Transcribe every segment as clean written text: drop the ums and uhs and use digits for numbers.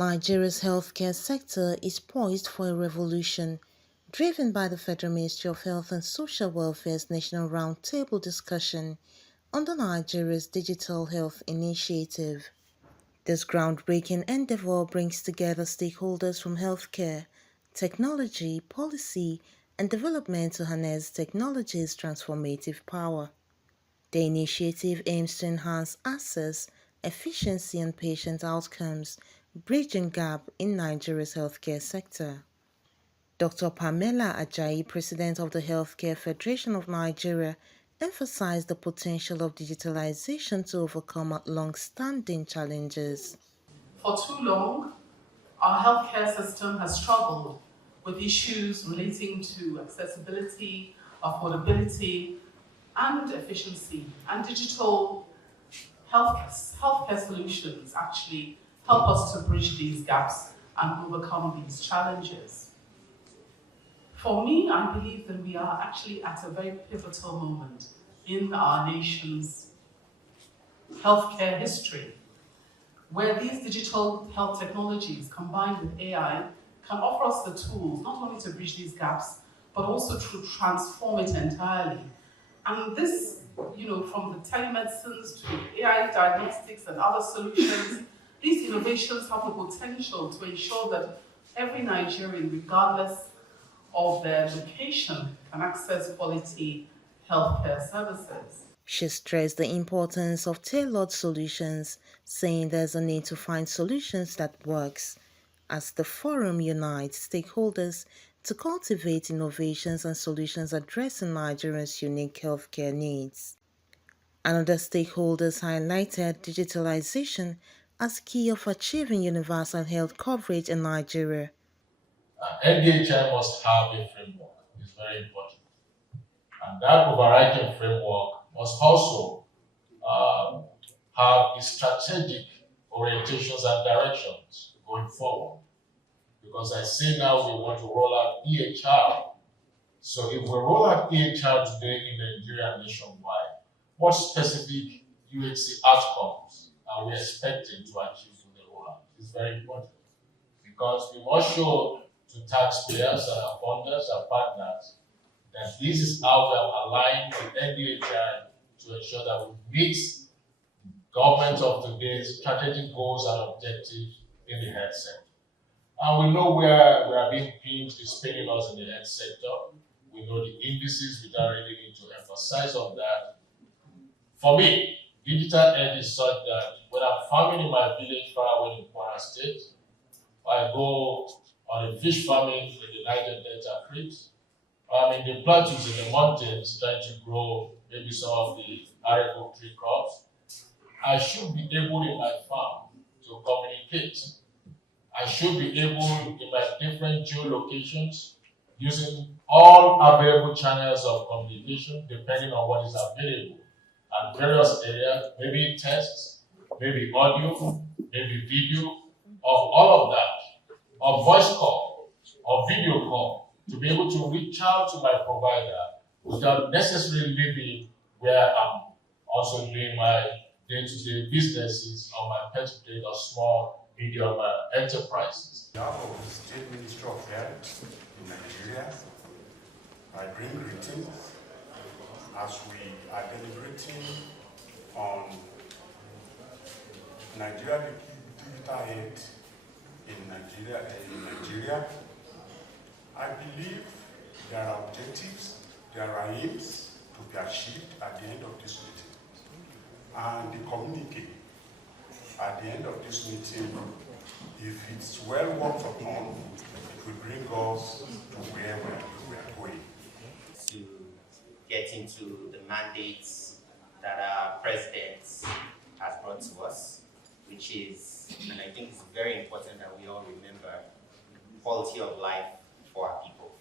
Nigeria's healthcare sector is poised for a revolution, driven by the Federal Ministry of Health and Social Welfare's National Roundtable discussion on the Nigeria's Digital Health Initiative. This groundbreaking endeavor brings together stakeholders from healthcare, technology, policy, and development to harness technology's transformative power. The initiative aims to enhance access, efficiency, and patient outcomes, bridging gap in Nigeria's healthcare sector. Dr. Pamela Ajayi, President of the Healthcare Federation of Nigeria, emphasized the potential of digitalization to overcome long-standing challenges. For too long, our healthcare system has struggled with issues relating to accessibility, affordability, and efficiency. And digital healthcare solutions actually help us to bridge these gaps and overcome these challenges. For me, I believe that we are actually at a very pivotal moment in our nation's healthcare history, where these digital health technologies combined with AI can offer us the tools not only to bridge these gaps, but also to transform it entirely. And this, from the telemedicines to AI diagnostics and other solutions, these innovations have the potential to ensure that every Nigerian, regardless of their location, can access quality healthcare services. She stressed the importance of tailored solutions, saying there's a need to find solutions that works, as the forum unites stakeholders to cultivate innovations and solutions addressing Nigeria's unique healthcare needs. Another stakeholders highlighted digitalization as key of achieving universal health coverage in Nigeria. NDHI must have a framework. It's very important. And that overriding framework must also have the strategic orientations and directions going forward. Because I say now we want to roll out EHR. So if we roll out EHR today in Nigeria nationwide, what specific UHC outcomes are we expecting to achieve with the rollout? It's very important. Because we must show to taxpayers and our funders and partners that this is how we are aligned with NDHI to ensure that we meet government of today's strategic goals and objectives in the health sector. And we know where we are being pinned is paining us in the health sector. We know the indices, we don't really need to emphasize on that. For me, digital health is such that when I'm farming in my village far away in Kwara State, I go on a fish farming in the Niger Delta creeks. I'm in the plateaus in the mountains trying to grow maybe some of the arable tree crops. I should be able in my farm to communicate. I should be able in my different geolocations using all available channels of communication depending on what is available at various areas, maybe text, maybe audio, maybe video, of all of that, or voice call, or video call, to be able to reach out to my provider without necessarily living where I'm also doing my day-to-day businesses on my pet trade or small, medium enterprises. On behalf of the State Ministry of Health in Nigeria, I bring greetings as we are deliberating on Nigeria digital health in Nigeria. I believe there are objectives, there are aims to be achieved at the end of this meeting. And the communique at the end of this meeting, if it's well worked upon, it will bring us to where we are going. To get into the mandates that our president has brought to us, which is, and I think it's very important that we all remember, quality of life for our people.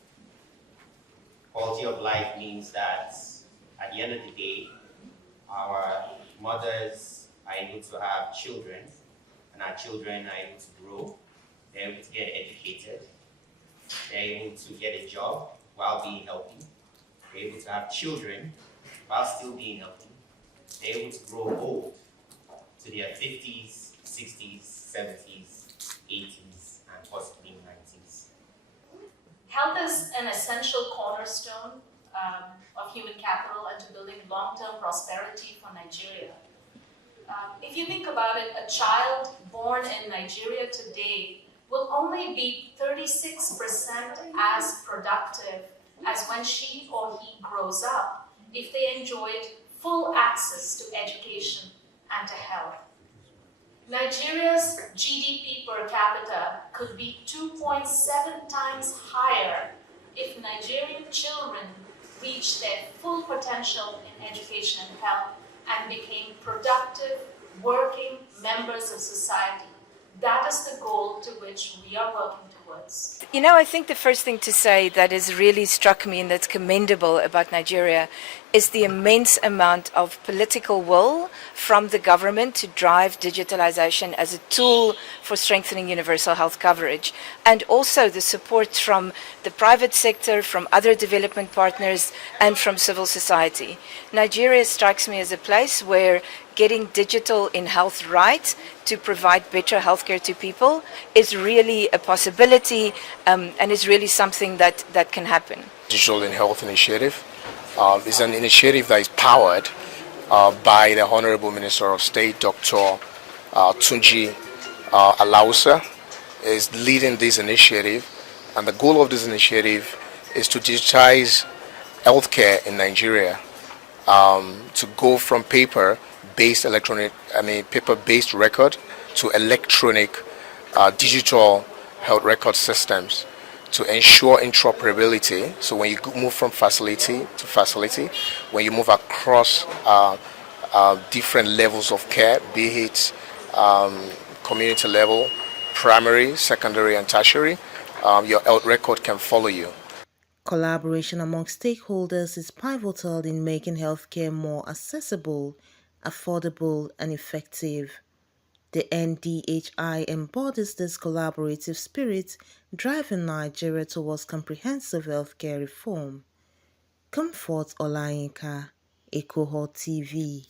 Quality of life means that at the end of the day, our mothers are able to have children, and our children are able to grow, they're able to get educated, they're able to get a job while being healthy, they're able to have children while still being healthy, they're able to grow old to their 50s, 60s, 70s, 80s and possibly 90s. Health is an essential cornerstone of human capital and to building long-term prosperity for Nigeria. If you think about it, a child born in Nigeria today will only be 36% as productive as when she or he grows up if they enjoyed full access to education and to health. Nigeria's GDP per capita could be 2.7 times higher if Nigerian children reached their full potential in education and health and became productive, working members of society. That is the goal to which we are working towards. You know, I think the first thing to say that has really struck me and that's commendable about Nigeria is the immense amount of political will from the government to drive digitalization as a tool for strengthening universal health coverage, and also the support from the private sector, from other development partners, and from civil society. Nigeria strikes me as a place where getting digital in health right to provide better healthcare to people is really a possibility, and is really something that can happen. Digital in Health initiative is an initiative that is powered by the Honorable Minister of State, Dr. Tunji Alausa, is leading this initiative, and the goal of this initiative is to digitize healthcare in Nigeria, to go from paper-based record to electronic digital health record systems to ensure interoperability. So when you move from facility to facility, when you move across different levels of care, be it community level, primary, secondary, and tertiary, your health record can follow you. Collaboration among stakeholders is pivotal in making healthcare more accessible, affordable, and effective. The NDHI embodies this collaborative spirit, driving Nigeria towards comprehensive healthcare reform. Comfort Olayinka, Ecohot TV.